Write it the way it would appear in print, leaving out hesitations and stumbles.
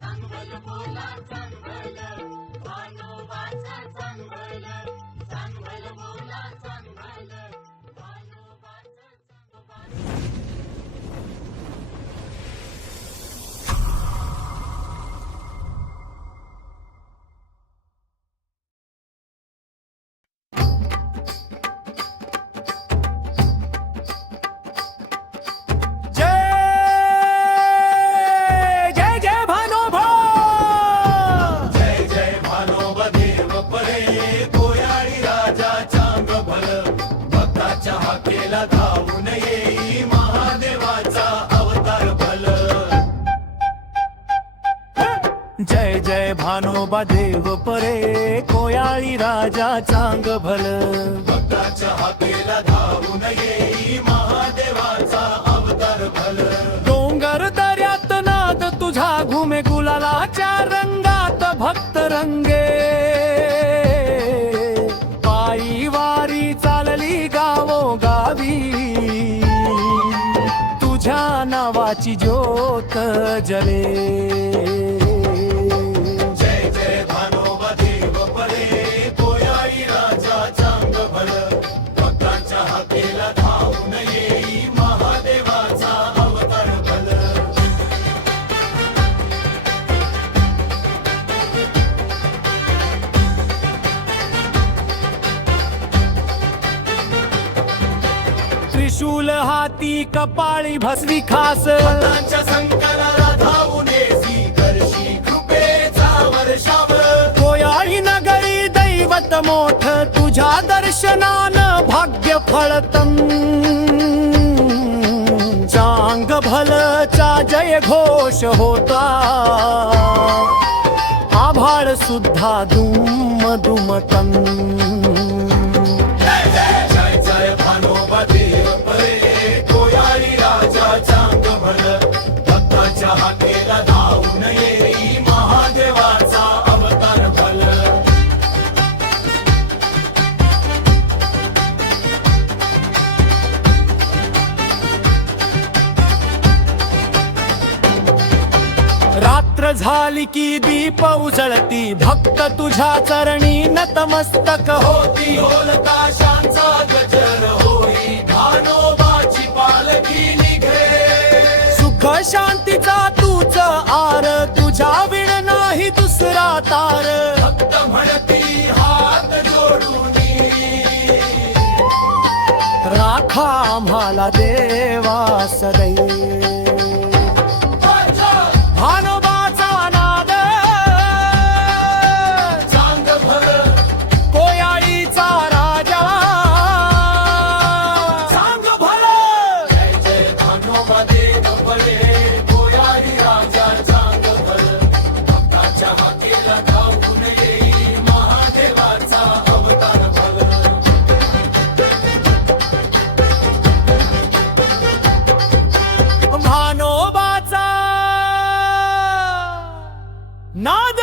चांगलं बोला चांगलं भानोबाचं चांगलं चांगलं बोला चांगलं भानोबाचं जय जय जय भानोबा जय जय भानोबा देव परे कोयाळी राजा चांग भल भक्ताच्या हाकेला धावून येई महादेवाचा अवतार भल जय जय भानोबा देव परे कोयाळी राजा चांग भल भक्ताच्या हाकेला धावून येई महादेवाचा अवतार भल डोंगर दर्यात नाद तुझा घुमे गुलालाच्या रंगात भक्त रंगे पायी वारी चालली गावो गावी तुझ्या नावाची ज्योत जले जय जय भानोबा देव परे कोयाळी राजा चांग भल भक्ताच्या हाकेला धावून येई महादेवाचा अवतार भल त्रिशूल हाती कपाळी भस्वी खास भक्तांच्या संकटाला धावून येसी करशी कृपेचा वर्षाव कोयाळी नगरी दैवत मोठ तुझ्या दर्शनान भाग्य फळतम चांग भलचा जय घोष होता आभाळ सुद्धा दुम दुमतम जय जय जय जय भानोबा देव परे कोयाळी राजा चांग भल भक्ताच्या हाकेला धावून येई महादेवाचा अवतार भल रात्र झाली की दीप उजळती भक्त तुझ्या चरणी नतमस्तक होती होलताशांचा गजर होई भानोबाची पालखी निघे सुख शांतीचा तूच आर तुझ्या विण नाही दुसरा तार भक्त म्हणती हात जोडून राखा आम्हाला देवा सदै भानोबाचा नाद चांग भल कोयाळीचा राजा चांग भल जय जय भानोबा देव परे कोयाळी राजा चांग भल भक्ताच्या हाकेला धावून येई महादेवाचा अवतार भल भानोबाचा नाद